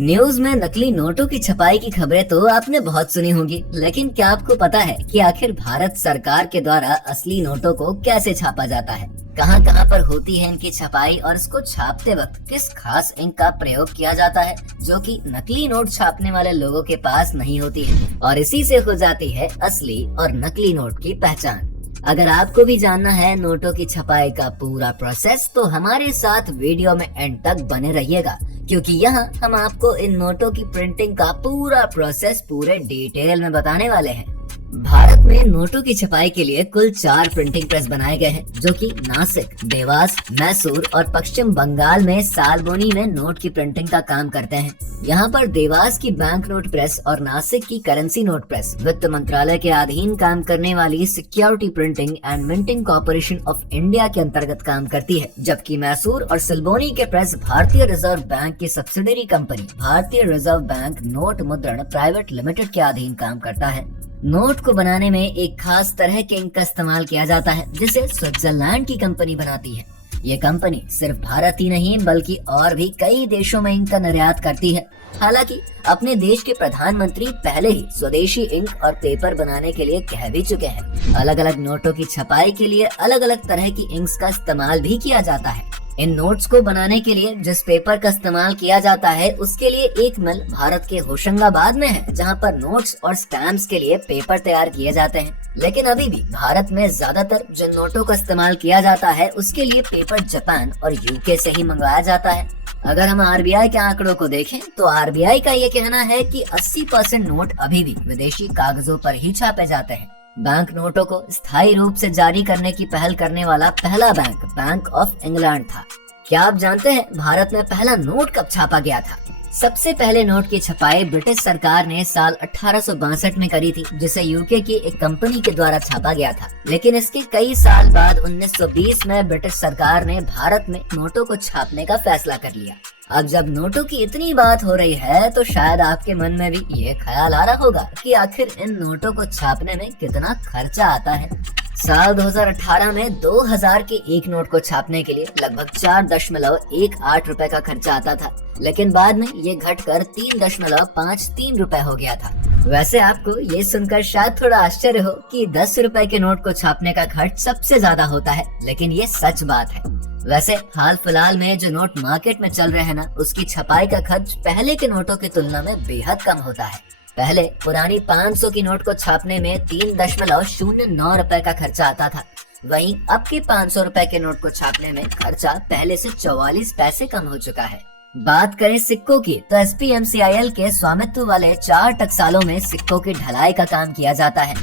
News में नकली नोटों की छपाई की खबरें तो आपने बहुत सुनी होंगी, लेकिन क्या आपको पता है कि आखिर भारत सरकार के द्वारा असली नोटों को कैसे छापा जाता है? कहां कहां पर होती है इनकी छपाई और इसको छापते वक्त किस खास इंक का प्रयोग किया जाता है जो कि नकली नोट छापने वाले लोगों के पास नहीं होती है, और इसी से हो जाती है असली और नकली नोट की पहचान। अगर आपको भी जानना है नोटों की छपाई का पूरा प्रोसेस, तो हमारे साथ वीडियो में एंड तक बने रहिएगा, क्योंकि यहाँ हम आपको इन नोटों की प्रिंटिंग का पूरा प्रोसेस पूरे डिटेल में बताने वाले हैं। भारत में नोटों की छपाई के लिए कुल 4 प्रिंटिंग प्रेस बनाए गए हैं, जो कि नासिक, देवास, मैसूर और पश्चिम बंगाल में सालबोनी में नोट की प्रिंटिंग का काम करते हैं। यहाँ पर देवास की बैंक नोट प्रेस और नासिक की करेंसी नोट प्रेस वित्त मंत्रालय के अधीन काम करने वाली security printing and minting corporation of India के अंतर्गत काम करती है, जबकि मैसूर और सिलबोनी के प्रेस भारतीय रिजर्व बैंक की सब्सिडरी कंपनी भारतीय रिजर्व बैंक नोट मुद्रण प्राइवेट लिमिटेड के अधीन काम करता है। नोट को बनाने में एक खास तरह के इंक का इस्तेमाल किया जाता है, जिसे स्विट्जरलैंड की कंपनी बनाती है। ये कंपनी सिर्फ भारत ही नहीं बल्कि और भी कई देशों में इंक का निर्यात करती है। हालांकि अपने देश के प्रधानमंत्री पहले ही स्वदेशी इंक और पेपर बनाने के लिए कह भी चुके हैं। अलग अलग नोटों की छपाई के लिए अलग अलग तरह की इंक्स का इस्तेमाल भी किया जाता है। इन नोट्स को बनाने के लिए जिस पेपर का इस्तेमाल किया जाता है, उसके लिए एक मिल भारत के होशंगाबाद में है, जहां पर नोट्स और स्टैम्प्स के लिए पेपर तैयार किए जाते हैं। लेकिन अभी भी भारत में ज्यादातर जिन नोटों का इस्तेमाल किया जाता है, उसके लिए पेपर जापान और यूके से ही मंगवाया जाता है। अगर हम आरबीआई के आंकड़ों को देखें, तो आरबीआई का ये कहना है कि 80% नोट अभी भी विदेशी कागजों पर ही छापे जाते हैं। बैंक नोटों को स्थायी रूप से जारी करने की पहल करने वाला पहला बैंक बैंक ऑफ इंग्लैंड था। क्या आप जानते हैं भारत में पहला नोट कब छापा गया था? सबसे पहले नोट की छपाई ब्रिटिश सरकार ने साल 1862 में करी थी, जिसे यूके की एक कंपनी के द्वारा छापा गया था। लेकिन इसके कई साल बाद 1920 में ब्रिटिश सरकार ने भारत में नोटों को छापने का फैसला कर लिया। अब जब नोटों की इतनी बात हो रही है, तो शायद आपके मन में भी ये ख्याल आ रहा होगा कि आखिर इन नोटों को छापने में कितना खर्चा आता है। साल 2018 में 2000 के एक नोट को छापने के लिए लगभग 4.18 रुपए का खर्चा आता था, लेकिन बाद में ये घटकर 3.53 रुपए हो गया था। वैसे आपको ये सुनकर शायद थोड़ा आश्चर्य हो कि 10 रुपए के नोट को छापने का खर्च सबसे ज्यादा होता है, लेकिन ये सच बात है। वैसे हाल फिलहाल में जो नोट मार्केट में चल रहे हैं ना, उसकी छपाई का खर्च पहले के नोटों की तुलना में बेहद कम होता है। पहले पुरानी 500 की नोट को छापने में 3.09 रुपए का खर्चा आता था। वहीं अब के 500 रुपए के नोट को छापने में खर्चा पहले से 44 पैसे कम हो चुका है। बात करें सिक्कों की, तो एसपीएमसीआईएल के स्वामित्व वाले 4 टकसालों में सिक्कों की ढलाई का काम किया जाता है।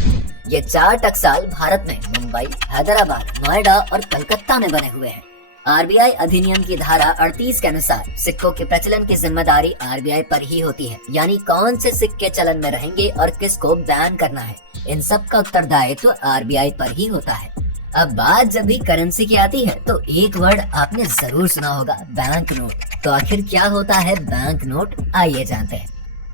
ये 4 टकसाल भारत में मुंबई, हैदराबाद, नोएडा और कलकत्ता में बने हुए हैं। आरबीआई अधिनियम की धारा 38 के अनुसार सिक्कों के प्रचलन की जिम्मेदारी आरबीआई पर ही होती है, यानी कौन से सिक्के चलन में रहेंगे और किसको बैन करना है, इन सब का उत्तरदायित्व आरबीआई पर ही होता है। अब बात जब भी करेंसी की आती है, तो एक वर्ड आपने जरूर सुना होगा, बैंक नोट। तो आखिर क्या होता है बैंक नोट, आइए जानते हैं।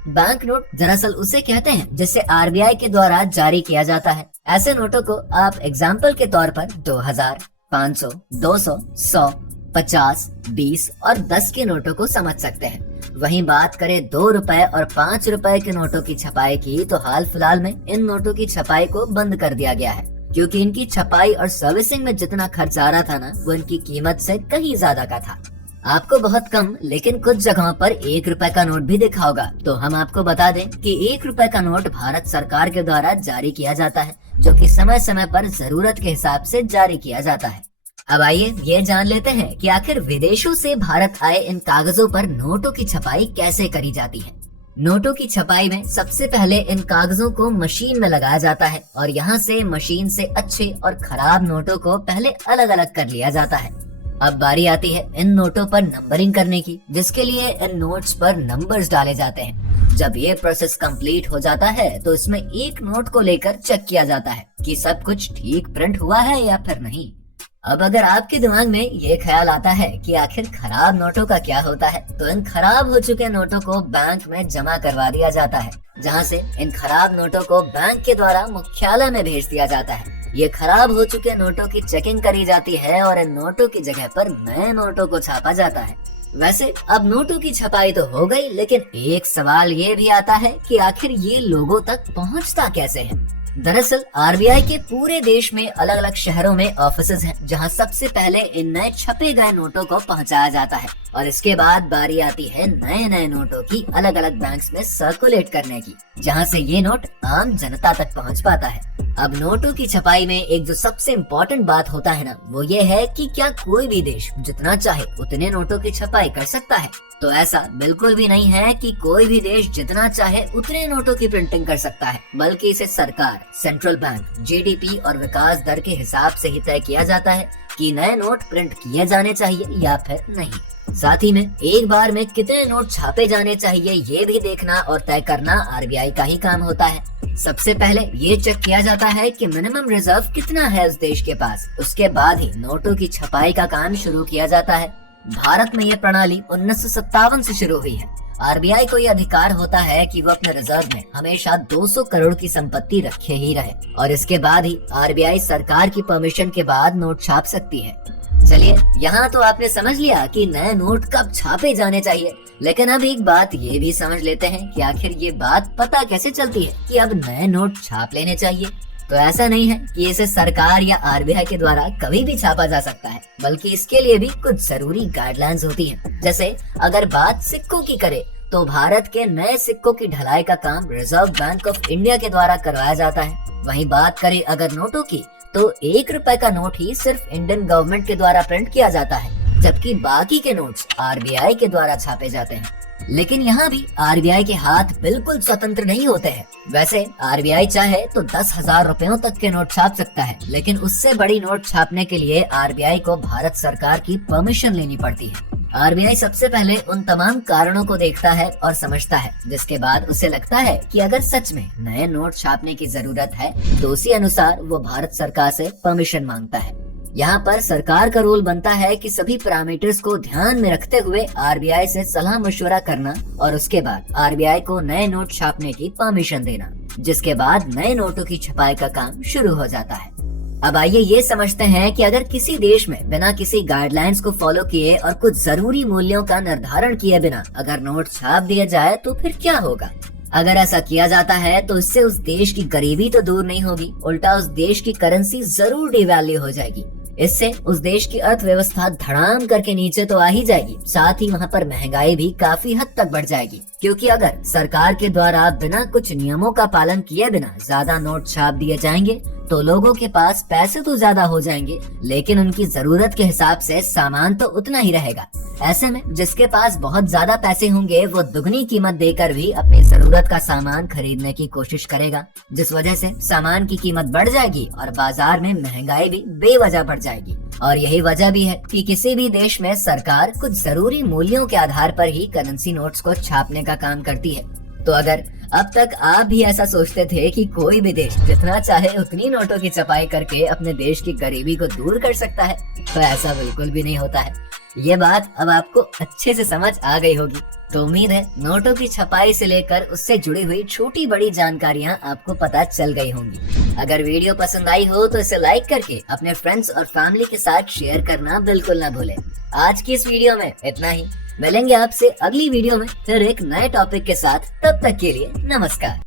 बैंक नोट दरअसल उसे कहते हैं जिसे आरबीआई के द्वारा जारी किया जाता है। ऐसे नोटों को आप एग्जाम्पल के तौर पर 2000, 500, 200, 100, 50, 20 और 10 के नोटों को समझ सकते हैं। वहीं बात करें 2 रुपए और 5 रुपए के नोटों की छपाई की, तो हाल फिलहाल में इन नोटों की छपाई को बंद कर दिया गया है, क्योंकि इनकी छपाई और सर्विसिंग में जितना खर्च आ रहा था ना, वो इनकी कीमत से कहीं ज्यादा का था। आपको बहुत कम लेकिन कुछ जगहों पर 1 रुपए का नोट भी दिखा होगा। तो हम आपको बता दें कि 1 रुपए का नोट भारत सरकार के द्वारा जारी किया जाता है, जो कि समय समय पर जरूरत के हिसाब से जारी किया जाता है। अब आइए ये जान लेते हैं कि आखिर विदेशों से भारत आए इन कागजों पर नोटों की छपाई कैसे करी जाती है। नोटों की छपाई में सबसे पहले इन कागजों को मशीन में लगाया जाता है, और यहाँ से मशीन से अच्छे और खराब नोटों को पहले अलग अलग कर लिया जाता है। अब बारी आती है इन नोटों पर नंबरिंग करने की, जिसके लिए इन नोट्स पर नंबर्स डाले जाते हैं। जब ये प्रोसेस कंप्लीट हो जाता है, तो इसमें एक नोट को लेकर चेक किया जाता है कि सब कुछ ठीक प्रिंट हुआ है या फिर नहीं। अब अगर आपके दिमाग में ये ख्याल आता है कि आखिर खराब नोटों का क्या होता है, तो इन खराब हो चुके नोटों को बैंक में जमा करवा दिया जाता है, जहां से इन खराब नोटों को बैंक के द्वारा मुख्यालय में भेज दिया जाता है। ये खराब हो चुके नोटों की चेकिंग करी जाती है और इन नोटों की जगह पर नए नोटों को छापा जाता है। वैसे अब नोटों की छपाई तो हो गई, लेकिन एक सवाल ये भी आता है कि आखिर ये लोगों तक पहुंचता कैसे है। दरअसल आरबीआई के पूरे देश में अलग अलग शहरों में ऑफिसेज हैं, जहां सबसे पहले इन नए छपे गए नोटों को पहुंचाया जाता है और इसके बाद बारी आती है नए नए नोटों की अलग अलग बैंक्स में सर्कुलेट करने की, जहां से ये नोट आम जनता तक पहुंच पाता है। अब नोटों की छपाई में एक जो सबसे इम्पोर्टेंट बात होता है ना, वो ये है कि क्या कोई भी देश जितना चाहे उतने नोटों की छपाई कर सकता है? तो ऐसा बिल्कुल भी नहीं है कि कोई भी देश जितना चाहे उतने नोटों की प्रिंटिंग कर सकता है, बल्कि इसे सरकार, सेंट्रल बैंक, जीडीपी और विकास दर के हिसाब से ही तय किया जाता है कि नए नोट प्रिंट किए जाने चाहिए या फिर नहीं। साथ ही में एक बार में कितने नोट छापे जाने चाहिए ये भी देखना और तय करना आरबीआई का ही काम होता है। सबसे पहले ये चेक किया जाता है कि मिनिमम रिजर्व कितना है उस देश के पास, उसके बाद ही नोटों की छपाई का काम शुरू किया जाता है। भारत में यह प्रणाली 1957 से शुरू हुई है। आरबीआई को यह अधिकार होता है कि वो अपने रिजर्व में हमेशा 200 करोड़ की संपत्ति रखे ही रहे और इसके बाद ही आरबीआई सरकार की परमिशन के बाद नोट छाप सकती है। चलिए, यहाँ तो आपने समझ लिया कि नए नोट कब छापे जाने चाहिए, लेकिन अब एक बात ये भी समझ लेते हैं कि आखिर ये बात पता कैसे चलती है कि अब नए नोट छाप लेने चाहिए। तो ऐसा नहीं है कि इसे सरकार या आरबीआई के द्वारा कभी भी छापा जा सकता है, बल्कि इसके लिए भी कुछ जरूरी गाइडलाइंस होती हैं। जैसे अगर बात सिक्कों की करे तो भारत के नए सिक्कों की ढलाई का काम रिजर्व बैंक ऑफ इंडिया के द्वारा करवाया जाता है। वहीं बात करें अगर नोटों की, तो 1 रुपए का नोट ही सिर्फ इंडियन गवर्नमेंट के द्वारा प्रिंट किया जाता है, जबकि बाकी के नोट्स आरबीआई के द्वारा छापे जाते हैं। लेकिन यहाँ भी आरबीआई के हाथ बिल्कुल स्वतंत्र नहीं होते हैं। वैसे आरबीआई चाहे तो 10,000 रुपयों तक के नोट छाप सकता है, लेकिन उससे बड़ी नोट छापने के लिए आरबीआई को भारत सरकार की परमिशन लेनी पड़ती है। आरबीआई सबसे पहले उन तमाम कारणों को देखता है और समझता है, जिसके बाद उसे लगता है कि अगर सच में नए नोट छापने की जरूरत है तो उसी अनुसार वो भारत सरकार से परमिशन मांगता है। यहाँ पर सरकार का रोल बनता है कि सभी पैरामीटर्स को ध्यान में रखते हुए आरबीआई से सलाह मशवरा करना और उसके बाद आरबीआई को नए नोट छापने की परमिशन देना, जिसके बाद नए नोटों की छपाई का काम शुरू हो जाता है। अब आइए ये समझते हैं कि अगर किसी देश में बिना किसी गाइडलाइंस को फॉलो किए और कुछ जरूरी मूल्यों का निर्धारण किए बिना अगर नोट छाप दिया जाए तो फिर क्या होगा। अगर ऐसा किया जाता है तो इससे उस देश की गरीबी तो दूर नहीं होगी, उल्टा उस देश की करेंसी जरूर डिवैल्यू हो जाएगी। इससे उस देश की अर्थव्यवस्था धड़ाम करके नीचे तो आ ही जाएगी, साथ ही वहाँ पर महंगाई भी काफी हद तक बढ़ जाएगी, क्योंकि अगर सरकार के द्वारा बिना कुछ नियमों का पालन किए बिना ज्यादा नोट छाप दिए जाएंगे तो लोगों के पास पैसे तो ज्यादा हो जाएंगे, लेकिन उनकी जरूरत के हिसाब से सामान तो उतना ही रहेगा। ऐसे में जिसके पास बहुत ज्यादा पैसे होंगे वो दुगनी कीमत देकर भी अपनी जरूरत का सामान खरीदने की कोशिश करेगा, जिस वजह से सामान की कीमत बढ़ जाएगी और बाजार में महंगाई भी बेवजह बढ़ जाएगी। और यही वजह भी है कि किसी भी देश में सरकार कुछ जरूरी मूल्यों के आधार पर ही करेंसी नोट्स को छापने का काम करती है। तो अगर अब तक आप भी ऐसा सोचते थे कि कोई भी देश जितना चाहे उतनी नोटों की छपाई करके अपने देश की गरीबी को दूर कर सकता है, तो ऐसा बिल्कुल भी नहीं होता है। ये बात अब आपको अच्छे से समझ आ गई होगी। तो उम्मीद है नोटों की छपाई से लेकर उससे जुड़ी हुई छोटी बड़ी जानकारियाँ आपको पता चल गई होंगी। अगर वीडियो पसंद आई हो तो इसे लाइक करके अपने फ्रेंड्स और फैमिली के साथ शेयर करना बिल्कुल ना भूलें। आज की इस वीडियो में इतना ही। मिलेंगे आपसे अगली वीडियो में फिर एक नए टॉपिक के साथ। तब तक के लिए नमस्कार।